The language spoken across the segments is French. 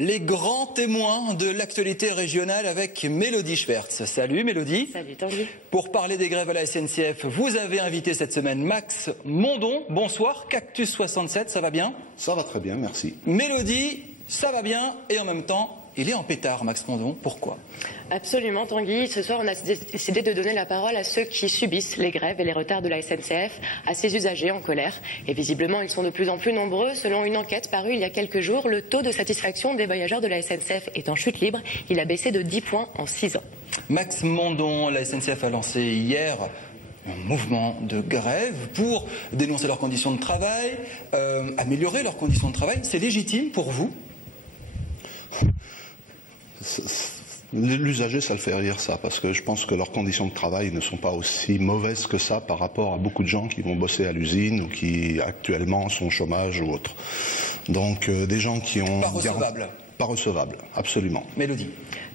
Les grands témoins de l'actualité régionale avec Mélodie Schwertz. Salut Mélodie. Salut Tanguy. Pour parler des grèves à la SNCF, vous avez invité cette semaine Max Mondon. Bonsoir, Cactus 67, ça va bien? Ça va très bien, merci. Mélodie, ça va bien et en même temps, il est en pétard, Max Mondon. Pourquoi? Absolument Tanguy. Ce soir, on a décidé de donner la parole à ceux qui subissent les grèves et les retards de la SNCF, à ces usagers en colère. Et visiblement, ils sont de plus en plus nombreux. Selon une enquête parue il y a quelques jours, le taux de satisfaction des voyageurs de la SNCF est en chute libre. Il a baissé de 10 points en 6 ans. Max Mondon, la SNCF a lancé hier un mouvement de grève pour dénoncer leurs conditions de travail, améliorer leurs conditions de travail. C'est légitime pour vous? L'usager, ça le fait rire, ça, parce que je pense que leurs conditions de travail ne sont pas aussi mauvaises que ça par rapport à beaucoup de gens qui vont bosser à l'usine ou qui actuellement sont au chômage ou autre. Donc des gens qui ont... Pas recevables. Pas recevables, absolument. Mélodie.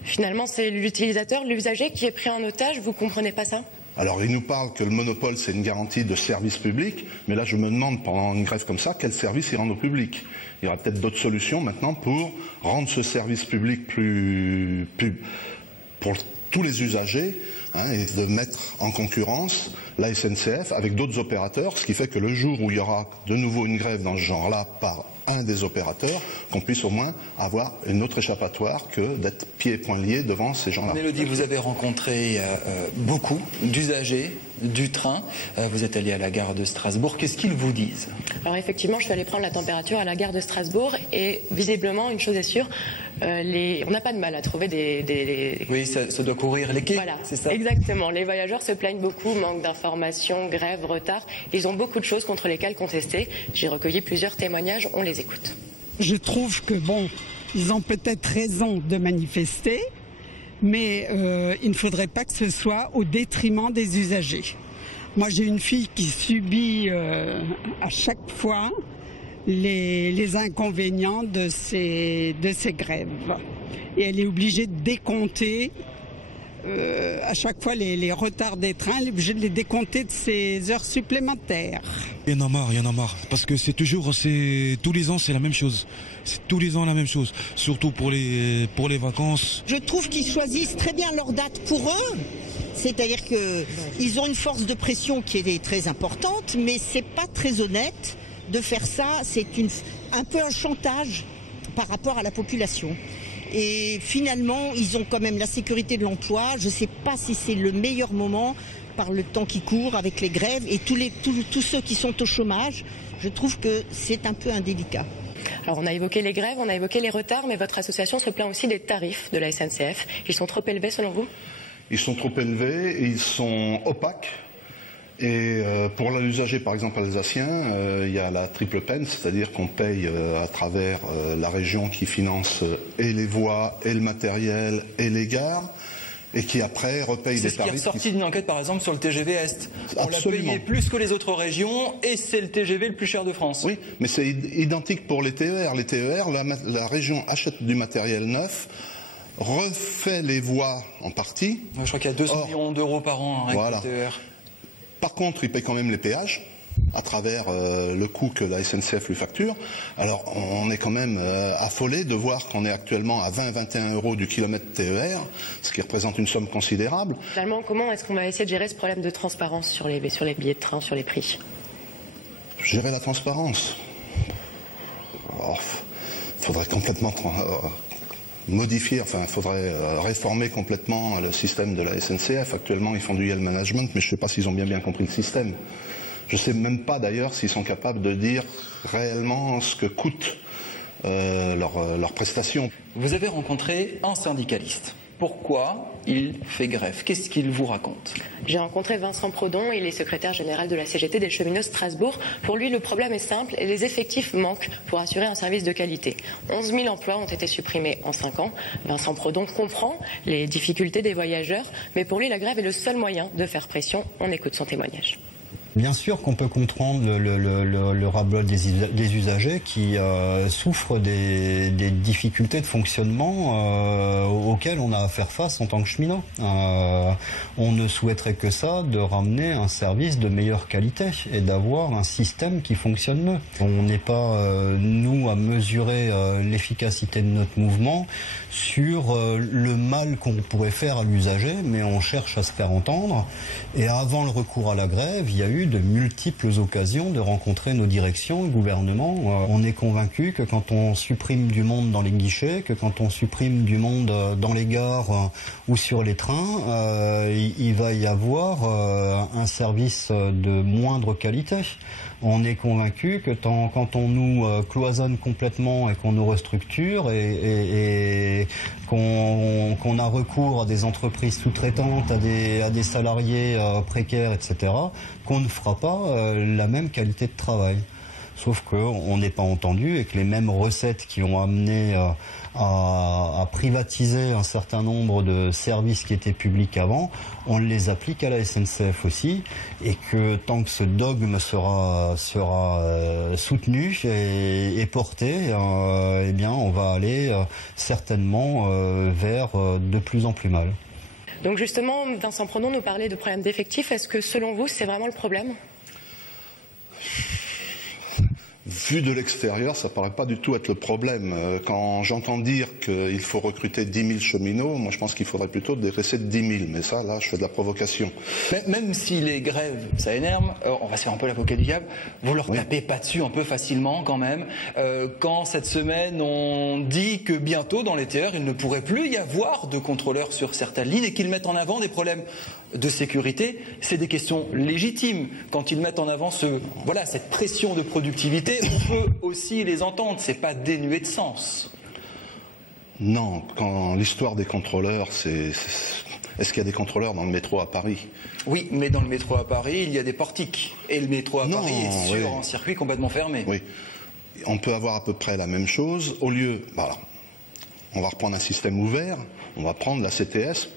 Finalement, c'est l'utilisateur, l'usager qui est pris en otage. Vous comprenez pas ça ? Alors, il nous parle que le monopole, c'est une garantie de service public, mais là, je me demande, pendant une grève comme ça, quel service ils rendent au public. Il y aura peut-être d'autres solutions maintenant pour rendre ce service public plus pour tous les usagers, et de mettre en concurrence la SNCF avec d'autres opérateurs, ce qui fait que le jour où il y aura de nouveau une grève dans ce genre-là par un des opérateurs, qu'on puisse au moins avoir une autre échappatoire que d'être pieds et poings liés devant ces gens-là. Mélodie, vous avez rencontré beaucoup d'usagers du train. Vous êtes allé à la gare de Strasbourg. Qu'est-ce qu'ils vous disent? Alors effectivement, je suis allée prendre la température à la gare de Strasbourg et visiblement, une chose est sûre, on n'a pas de mal à trouver des... Oui, ça doit courir les quais, voilà, c'est ça? Exactement. Les voyageurs se plaignent beaucoup, manque d'informations, grève, retard. Ils ont beaucoup de choses contre lesquelles contester. J'ai recueilli plusieurs témoignages, on les écoute. Je trouve que, ils ont peut-être raison de manifester, mais il ne faudrait pas que ce soit au détriment des usagers. Moi, j'ai une fille qui subit à chaque fois les inconvénients de ces grèves. Et elle est obligée de décompter à chaque fois les retards des trains, elle est obligée de les décompter de ses heures supplémentaires. Il y en a marre, parce que tous les ans c'est la même chose. C'est tous les ans la même chose, surtout pour les vacances. Je trouve qu'ils choisissent très bien leur date pour eux. C'est-à-dire qu'ils ont une force de pression qui est très importante, mais c'est pas très honnête de faire ça. C'est un peu un chantage par rapport à la population. Et finalement, ils ont quand même la sécurité de l'emploi. Je ne sais pas si c'est le meilleur moment par le temps qui court avec les grèves et tous ceux qui sont au chômage. Je trouve que c'est un peu indélicat. Alors on a évoqué les grèves, on a évoqué les retards, mais votre association se plaint aussi des tarifs de la SNCF. Ils sont trop élevés selon vous? Ils sont trop élevés, ils sont opaques. Et pour l'usager, par exemple alsacien, il y a la triple peine, c'est-à-dire qu'on paye à travers la région qui finance et les voies, et le matériel, et les gares, et qui après repaye des tarifs. C'est ce qui est ressorti d'une enquête, par exemple, sur le TGV Est. On l'a payé plus que les autres régions, et c'est le TGV le plus cher de France. Oui, mais c'est identique pour les TER. Les TER, la région achète du matériel neuf, refait les voies en partie. Je crois qu'il y a 200 millions d'euros par an avec les TER. Par contre, il paye quand même les péages à travers le coût que la SNCF lui facture. Alors, on est quand même affolé de voir qu'on est actuellement à 20-21 euros du kilomètre TER, ce qui représente une somme considérable. Finalement, comment est-ce qu'on va essayer de gérer ce problème de transparence sur les billets de train, sur les prix? Gérer la transparence. Faudrait complètement... il faudrait réformer complètement le système de la SNCF. Actuellement, ils font du yield management, mais je ne sais pas s'ils ont bien compris le système. Je ne sais même pas d'ailleurs s'ils sont capables de dire réellement ce que coûtent leurs prestations. Vous avez rencontré un syndicaliste. Pourquoi il fait grève? Qu'est-ce qu'il vous raconte? J'ai rencontré Vincent Prodon, il est secrétaire général de la CGT des cheminots Strasbourg. Pour lui, le problème est simple et les effectifs manquent pour assurer un service de qualité. 11 000 emplois ont été supprimés en 5 ans. Vincent Prodon comprend les difficultés des voyageurs, mais pour lui, la grève est le seul moyen de faire pression. On écoute son témoignage. Bien sûr qu'on peut comprendre le ras-le-bol des usagers qui souffrent des difficultés de fonctionnement auxquelles on a à faire face en tant que cheminot. On ne souhaiterait que ça, de ramener un service de meilleure qualité et d'avoir un système qui fonctionne mieux. On n'est pas, nous, à mesurer l'efficacité de notre mouvement sur le mal qu'on pourrait faire à l'usager, mais on cherche à se faire entendre. Et avant le recours à la grève, il y a eu de multiples occasions de rencontrer nos directions, le gouvernement. On est convaincu que quand on supprime du monde dans les guichets, que quand on supprime du monde dans les gares ou sur les trains, il va y avoir un service de moindre qualité. On est convaincu que quand on nous cloisonne complètement et qu'on nous restructure et qu'on a recours à des entreprises sous-traitantes, à des salariés précaires, etc., qu'on ne fera pas la même qualité de travail. Sauf qu'on n'est pas entendu et que les mêmes recettes qui ont amené à privatiser un certain nombre de services qui étaient publics avant, on les applique à la SNCF aussi, et que tant que ce dogme sera soutenu et porté, eh bien on va aller certainement vers de plus en plus mal. Donc justement, Vincent Prandon nous parlait de problème d'effectifs. Est-ce que selon vous, c'est vraiment le problème ? Vu de l'extérieur, ça paraît pas du tout être le problème. Quand j'entends dire qu'il faut recruter 10 000 cheminots, moi je pense qu'il faudrait plutôt dégraisser de 10 000. Mais ça, là, je fais de la provocation. Même si les grèves, ça énerve, on va se faire un peu l'avocat du diable, vous leur tapez pas dessus un peu facilement quand même. Quand cette semaine, on dit que bientôt, dans les TER, il ne pourrait plus y avoir de contrôleurs sur certaines lignes et qu'ils mettent en avant des problèmes de sécurité, c'est des questions légitimes. Quand ils mettent en avant cette pression de productivité, on peut aussi les entendre, c'est pas dénué de sens. Non, quand l'histoire des contrôleurs, est-ce qu'il y a des contrôleurs dans le métro à Paris ? Oui, mais dans le métro à Paris, il y a des portiques. Et le métro à Paris est sur un circuit complètement fermé. Oui, on peut avoir à peu près la même chose. Au lieu, on va reprendre un système ouvert, on va prendre la CTS,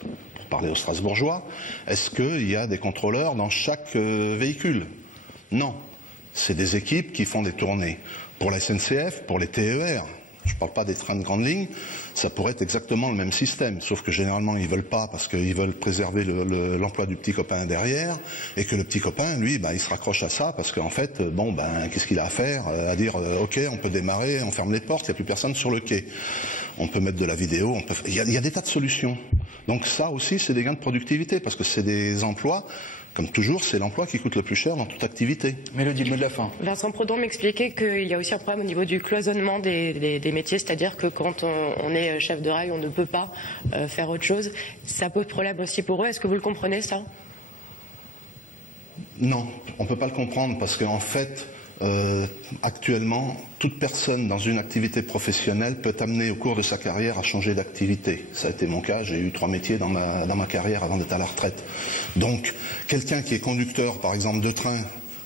parler aux Strasbourgeois, est-ce qu'il y a des contrôleurs dans chaque véhicule ? Non. C'est des équipes qui font des tournées. Pour la SNCF, pour les TER, je ne parle pas des trains de grande ligne, ça pourrait être exactement le même système, sauf que généralement ils ne veulent pas parce qu'ils veulent préserver l'emploi du petit copain derrière, et que le petit copain, lui, il se raccroche à ça parce qu'en fait, qu'est-ce qu'il a à faire ? À dire, ok, on peut démarrer, on ferme les portes, il n'y a plus personne sur le quai. On peut mettre de la vidéo, il y a des tas de solutions. Donc ça aussi, c'est des gains de productivité, parce que c'est des emplois, comme toujours, c'est l'emploi qui coûte le plus cher dans toute activité. Mélodie, le mot de la fin. Vincent Prandon m'expliquait qu'il y a aussi un problème au niveau du cloisonnement des métiers, c'est-à-dire que quand on est chef de rail, on ne peut pas faire autre chose. Ça pose problème aussi pour eux. Est-ce que vous le comprenez, ça ? Non, on ne peut pas le comprendre, parce qu'en fait, actuellement, toute personne dans une activité professionnelle peut amener au cours de sa carrière à changer d'activité. Ça a été mon cas, j'ai eu 3 métiers dans ma carrière avant d'être à la retraite. Donc, quelqu'un qui est conducteur, par exemple, de train,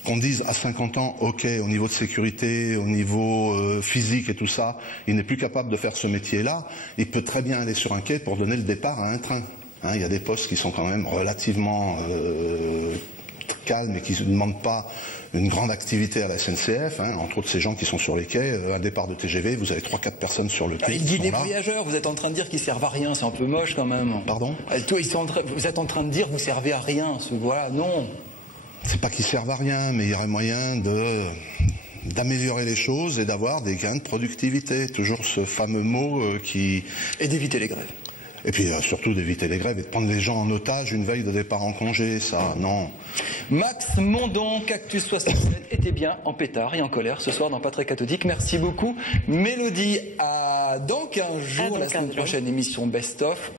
qu'on dise à 50 ans, ok, au niveau de sécurité, au niveau physique et tout ça, il n'est plus capable de faire ce métier-là, il peut très bien aller sur un quai pour donner le départ à un train. Il y a des postes qui sont quand même relativement calmes et qui ne demandent pas une grande activité à la SNCF, entre autres ces gens qui sont sur les quais, un départ de TGV, vous avez 3-4 personnes sur le quai. Il dit des voyageurs, vous êtes en train de dire qu'ils servent à rien, c'est un peu moche quand même. Pardon ? Vous êtes en train de dire que vous servez à rien, voilà, non. C'est pas qu'ils servent à rien, mais il y aurait moyen d'améliorer les choses et d'avoir des gains de productivité. Toujours ce fameux mot qui... Et d'éviter les grèves. Et puis surtout d'éviter les grèves et de prendre les gens en otage une veille de départ en congé, ça, non. Max Mondon, Cactus 67, était bien en pétard et en colère ce soir dans Pas très cathodique. Merci beaucoup. Mélodie, dans 15 jours, la semaine prochaine, émission Best of.